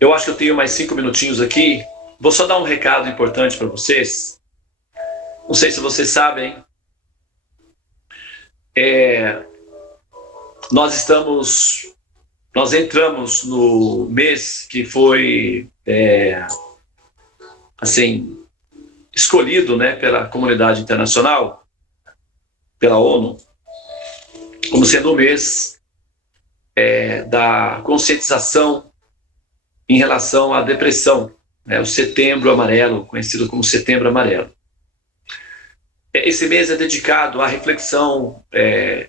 Eu acho que eu tenho mais 5 minutinhos aqui. Vou só dar um recado importante para vocês. Não sei se vocês sabem. Nós entramos no mês que foi escolhido, né, pela comunidade internacional, pela ONU, como sendo o mês da conscientização em relação à depressão, né, o Setembro Amarelo, conhecido como Setembro Amarelo. Esse mês é dedicado à reflexão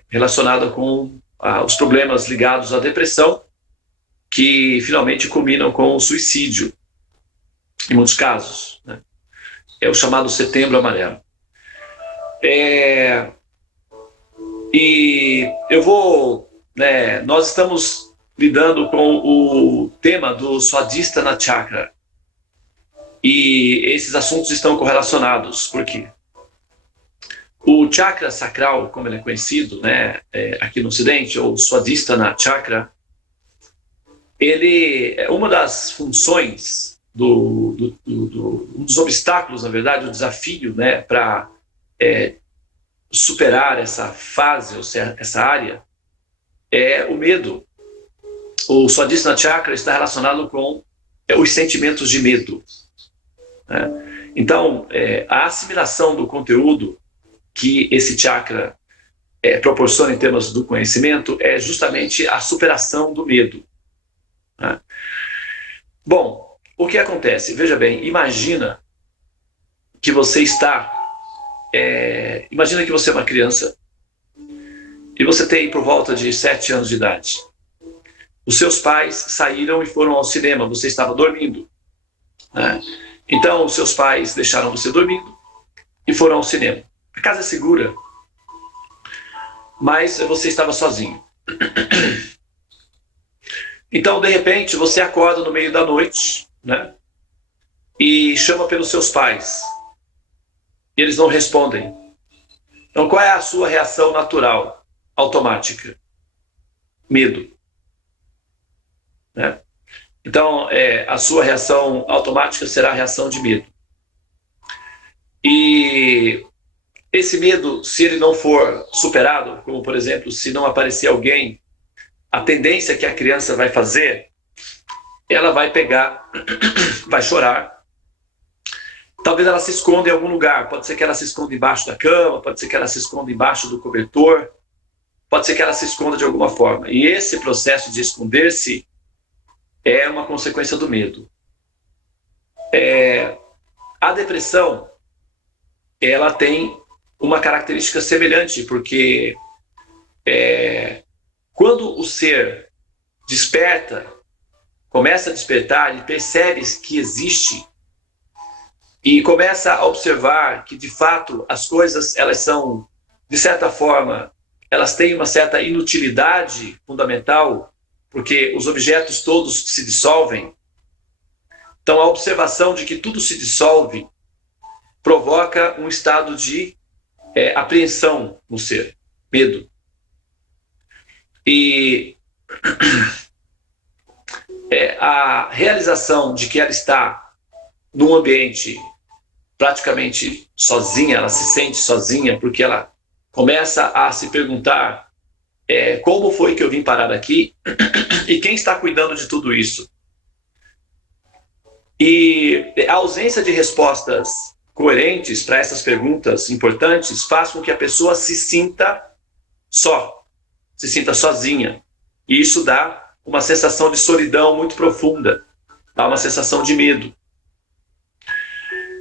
relacionada com os problemas ligados à depressão, que finalmente culminam com o suicídio, em muitos casos, né? É o chamado Setembro Amarelo. E eu vou, né, nós estamos lidando com o tema do Swadhisthana Chakra, e esses assuntos estão correlacionados. Por quê? O chakra sacral, como ele é conhecido, né, aqui no Ocidente, ou Swadhisthana Chakra, ele é uma das funções, um dos obstáculos, na verdade, o desafio, né, para superar essa fase, ou seja, essa área, é o medo. O Swadhisthana Chakra está relacionado com os sentimentos de medo, né? Então, a assimilação do conteúdo que esse chakra proporciona em termos do conhecimento é justamente a superação do medo, né? Bom, o que acontece? Veja bem, imagina que você imagina que você é uma criança e você tem por volta de 7 anos de idade. Os seus pais saíram e foram ao cinema, você estava dormindo, né? Então, os seus pais deixaram você dormindo e foram ao cinema. A casa é segura, mas você estava sozinho. Então, de repente, você acorda no meio da noite, né, e chama pelos seus pais. E eles não respondem. Então, qual é a sua reação natural, automática? Medo, né? Então, a sua reação automática será a reação de medo. E esse medo, se ele não for superado, como por exemplo, se não aparecer alguém, a tendência que a criança vai fazer, ela vai pegar, vai chorar. Talvez ela se esconda em algum lugar. Pode ser que ela se esconda embaixo da cama, pode ser que ela se esconda embaixo do cobertor, pode ser que ela se esconda de alguma forma. E esse processo de esconder-se é uma consequência do medo. A depressão, ela tem uma característica semelhante, porque quando o ser desperta, começa a despertar, ele percebe que existe e começa a observar que, de fato, as coisas, elas são, de certa forma, elas têm uma certa inutilidade fundamental, porque os objetos todos se dissolvem. Então, a observação de que tudo se dissolve provoca um estado de apreensão no ser, medo. E a realização de que ela está num ambiente praticamente sozinha, ela se sente sozinha, porque ela começa a se perguntar como foi que eu vim parar aqui e quem está cuidando de tudo isso. E a ausência de respostas coerentes para essas perguntas importantes faz com que a pessoa se sinta só, se sinta sozinha. E isso dá uma sensação de solidão muito profunda, dá uma sensação de medo.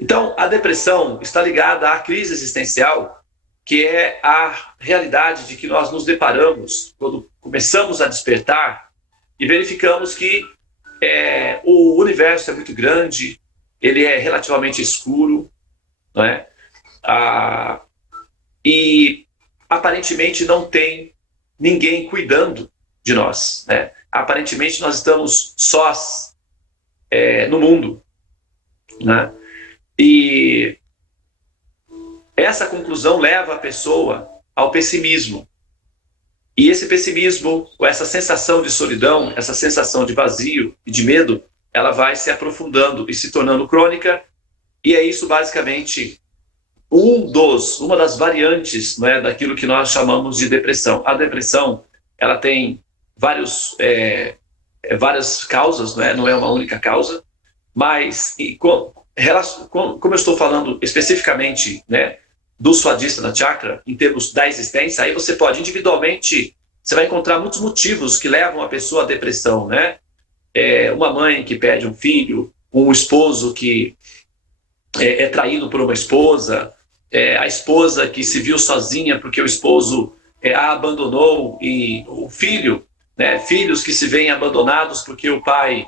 Então, a depressão está ligada à crise existencial, que é a realidade de que nós nos deparamos quando começamos a despertar e verificamos que o universo é muito grande, ele é relativamente escuro, não é? E aparentemente não tem ninguém cuidando de nós, né? Aparentemente nós estamos sós no mundo, né? E essa conclusão leva a pessoa ao pessimismo. E esse pessimismo, ou essa sensação de solidão, essa sensação de vazio e de medo, ela vai se aprofundando e se tornando crônica, e é isso basicamente uma das variantes, né, daquilo que nós chamamos de depressão. A depressão, ela tem várias causas, não é uma única causa, mas como eu estou falando especificamente, né, do Swadhisthana Chakra, em termos da existência, aí você pode individualmente, você vai encontrar muitos motivos que levam a pessoa à depressão, né? Uma mãe que perde um filho, um esposo que é traído por uma esposa, a esposa que se viu sozinha porque o esposo a abandonou, e o filho, né, filhos que se veem abandonados porque o pai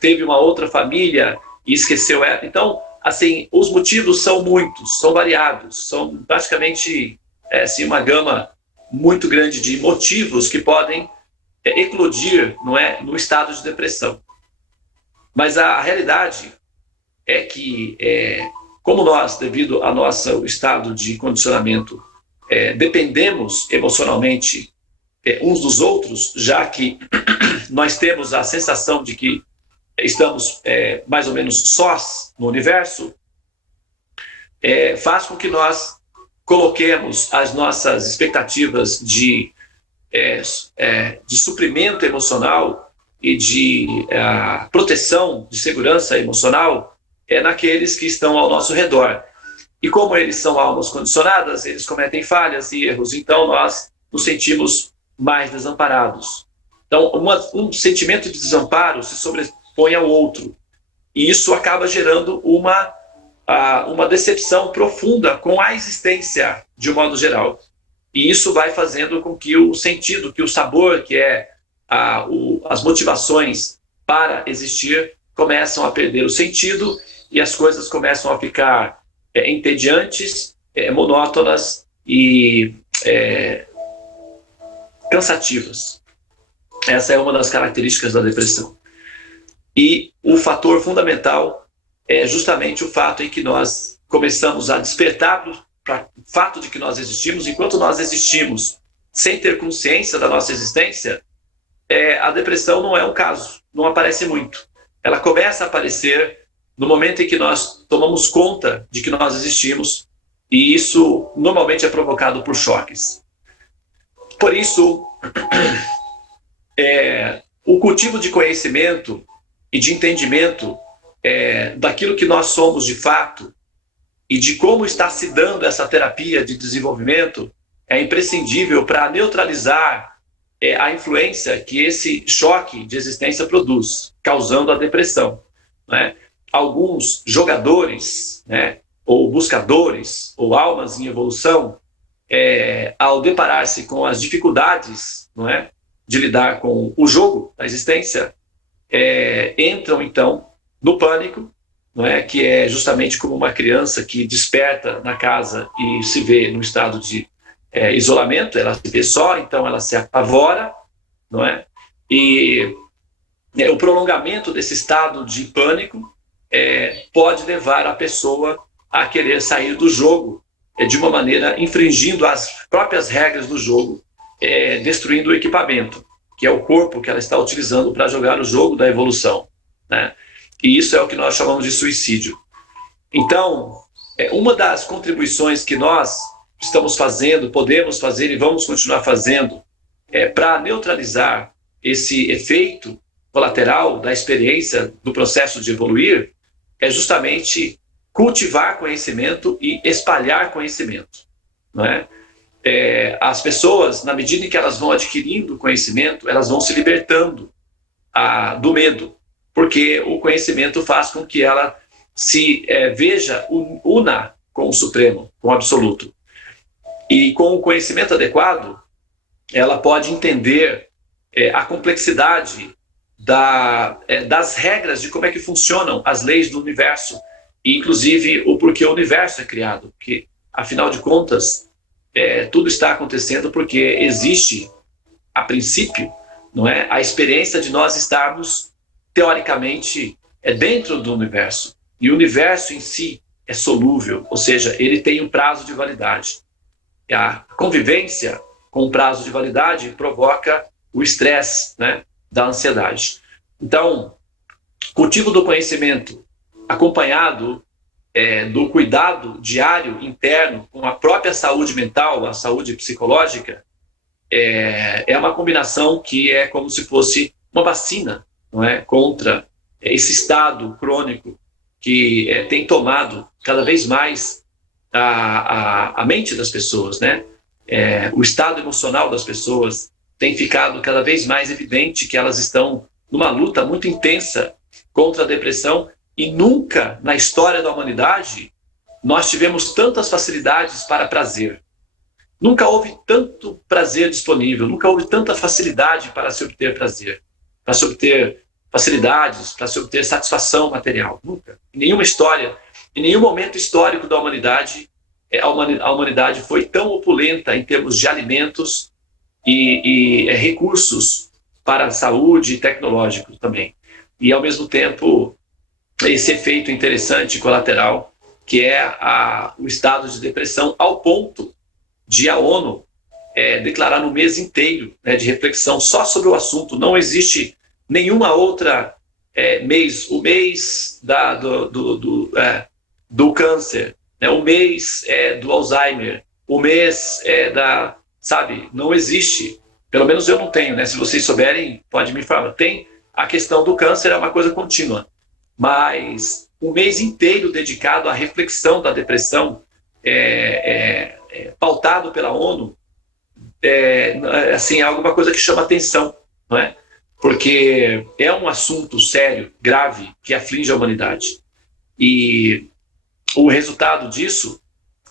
teve uma outra família e esqueceu ela. Então, assim, os motivos são muitos, são variados, são praticamente assim, uma gama muito grande de motivos que podem eclodir, não é, no estado de depressão. Mas a realidade é que, como nós, devido ao nosso estado de condicionamento, dependemos emocionalmente uns dos outros, já que nós temos a sensação de que estamos mais ou menos sós no universo, faz com que nós coloquemos as nossas expectativas de suprimento emocional e de proteção, de segurança emocional naqueles que estão ao nosso redor. E como eles são almas condicionadas, eles cometem falhas e erros, então nós nos sentimos mais desamparados. Então, um sentimento de desamparo se sobrepõe ao outro, e isso acaba gerando uma decepção profunda com a existência, de um modo geral. E isso vai fazendo com que o sentido, que o sabor, que as motivações para existir, começam a perder o sentido, e as coisas começam a ficar entediantes, monótonas e cansativas. Essa é uma das características da depressão. E o fator fundamental é justamente o fato em que nós começamos a despertar para o fato de que nós existimos. Enquanto nós existimos sem ter consciência da nossa existência, a depressão não é um caso, não aparece muito. Ela começa a aparecer no momento em que nós tomamos conta de que nós existimos, e isso normalmente é provocado por choques. Por isso, o cultivo de conhecimento e de entendimento daquilo que nós somos de fato e de como está se dando essa terapia de desenvolvimento é imprescindível para neutralizar a influência que esse choque de existência produz, causando a depressão, né? Alguns jogadores, né, ou buscadores, ou almas em evolução, ao deparar-se com as dificuldades, não é, de lidar com o jogo da existência, entram então no pânico, não é, que é justamente como uma criança que desperta na casa e se vê num estado de isolamento, ela se vê só, então ela se apavora, não é? E o prolongamento desse estado de pânico pode levar a pessoa a querer sair do jogo de uma maneira infringindo as próprias regras do jogo, destruindo o equipamento, que é o corpo que ela está utilizando para jogar o jogo da evolução, né? E isso é o que nós chamamos de suicídio. Então, uma das contribuições que nós estamos fazendo, podemos fazer e vamos continuar fazendo para neutralizar esse efeito colateral da experiência do processo de evoluir, é justamente cultivar conhecimento e espalhar conhecimento, não é? As pessoas, na medida em que elas vão adquirindo conhecimento, elas vão se libertando do medo, porque o conhecimento faz com que ela se veja una com o Supremo, com o Absoluto. E com o conhecimento adequado, ela pode entender a complexidade das regras de como é que funcionam as leis do universo, e inclusive o porquê o universo é criado, porque, afinal de contas, tudo está acontecendo porque existe, a princípio, não é, a experiência de nós estarmos, teoricamente, dentro do universo. E o universo em si é solúvel, ou seja, ele tem um prazo de validade. a convivência com o prazo de validade provoca o estresse, né, da ansiedade. Então, cultivo do conhecimento acompanhado do cuidado diário interno com a própria saúde mental, a saúde psicológica, é uma combinação que é como se fosse uma vacina, não é, contra esse estado crônico que tem tomado cada vez mais a mente das pessoas, né? O estado emocional das pessoas tem ficado cada vez mais evidente que elas estão numa luta muito intensa contra a depressão, e nunca na história da humanidade nós tivemos tantas facilidades para prazer. Nunca houve tanto prazer disponível, nunca houve tanta facilidade para se obter prazer, para se obter facilidades, para se obter satisfação material. Nunca. Em nenhuma história, em nenhum momento histórico da humanidade, a humanidade foi tão opulenta em termos de alimentos e recursos para a saúde e tecnológicos também. E, ao mesmo tempo, esse efeito interessante colateral, que é o estado de depressão, ao ponto de a ONU declarar no mês inteiro, né, de reflexão só sobre o assunto. Não existe nenhuma outra mês, o mês do câncer, né, o mês do Alzheimer, o mês sabe, não existe. Pelo menos eu não tenho, né? Se vocês souberem, pode me falar. Tem a questão do câncer, é uma coisa contínua, mas um mês inteiro dedicado à reflexão da depressão, pautado pela ONU, assim, é alguma coisa que chama atenção, não é? Porque é um assunto sério, grave, que aflige a humanidade. E o resultado disso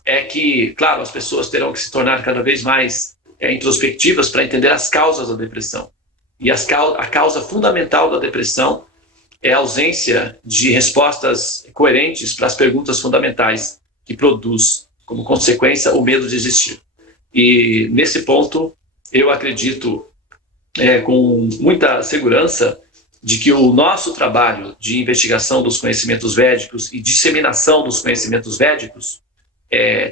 é que, claro, as pessoas terão que se tornar cada vez mais introspectivas para entender as causas da depressão. E a causa fundamental da depressão é a ausência de respostas coerentes para as perguntas fundamentais que produz, como consequência, o medo de existir. E, nesse ponto, eu acredito com muita segurança de que o nosso trabalho de investigação dos conhecimentos védicos e disseminação dos conhecimentos védicos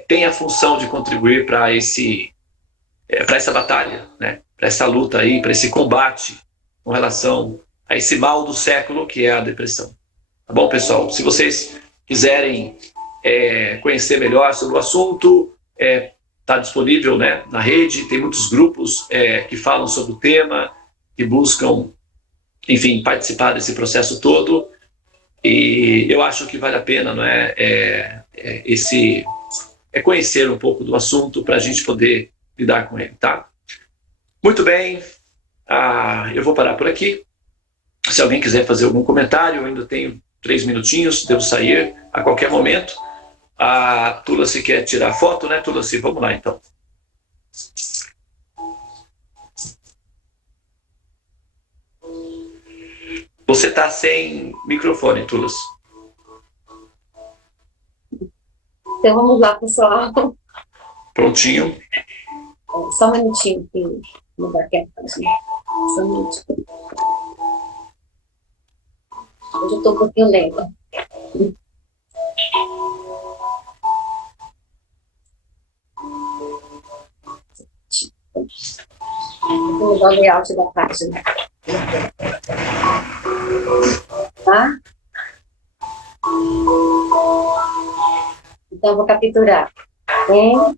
tem a função de contribuir para essa batalha, né? Para essa luta aí, para esse combate com relação a esse mal do século que é a depressão. Tá bom, pessoal? Se vocês quiserem conhecer melhor sobre o assunto, está disponível, né, na rede, tem muitos grupos que falam sobre o tema, que buscam, enfim, participar desse processo todo, e eu acho que vale a pena, não conhecer um pouco do assunto para a gente poder lidar com ele, tá? Muito bem, eu vou parar por aqui. Se alguém quiser fazer algum comentário, eu ainda tenho 3 minutinhos, devo sair a qualquer momento. A Tulasi quer tirar foto, né, Tulasi? Vamos lá, então. Você está sem microfone, Tulasi. Então vamos lá, pessoal. Prontinho. Só um minutinho, que mudar aqui a página. Só um minutinho. Hoje eu estou um pouquinho lenta. Vou mudar o layout da página. Tá? Então, vou capturar. 1,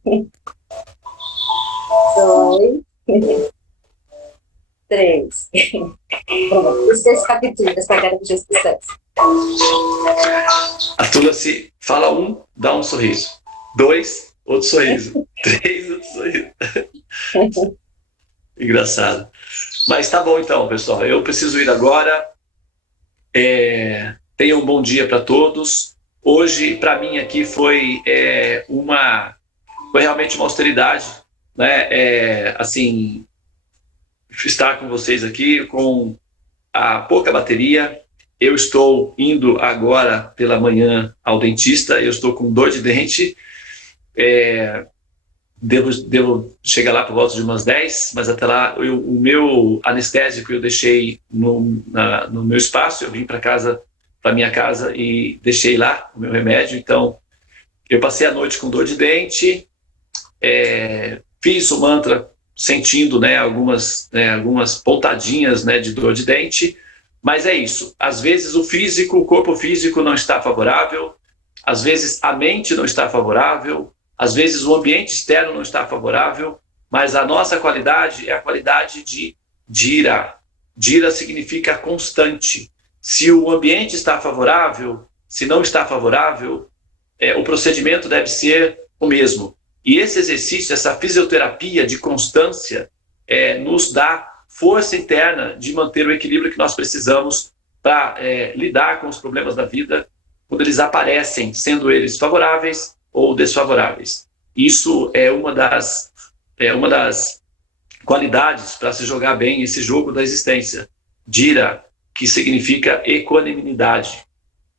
2, 3. Pronto. Os 3 capturas da cara de Jesus. A Tulasi fala 1, dá um sorriso. 2, outro sorriso. 3, outro sorriso. Engraçado. Mas tá bom então, pessoal. Eu preciso ir agora. Tenham um bom dia para todos. Hoje, para mim, aqui foi realmente uma austeridade, né? Assim, estar com vocês aqui com a pouca bateria. Eu estou indo agora pela manhã ao dentista. Eu estou com dor de dente. Devo chegar lá por volta de umas 10, mas até lá o meu anestésico eu deixei no meu espaço. Eu vim para minha casa e deixei lá o meu remédio. Então eu passei a noite com dor de dente, fiz o mantra sentindo, né, algumas pontadinhas, né, de dor de dente, mas é isso. Às vezes o corpo físico não está favorável, às vezes a mente não está favorável, às vezes o ambiente externo não está favorável, mas a nossa qualidade é a qualidade de dhira. Dhira significa constante. Se o ambiente está favorável, se não está favorável, o procedimento deve ser o mesmo. E esse exercício, essa fisioterapia de constância, nos dá força interna de manter o equilíbrio que nós precisamos para lidar com os problemas da vida quando eles aparecem, sendo eles favoráveis ou desfavoráveis. Isso é uma das qualidades para se jogar bem esse jogo da existência. Dhira, que significa equanimidade.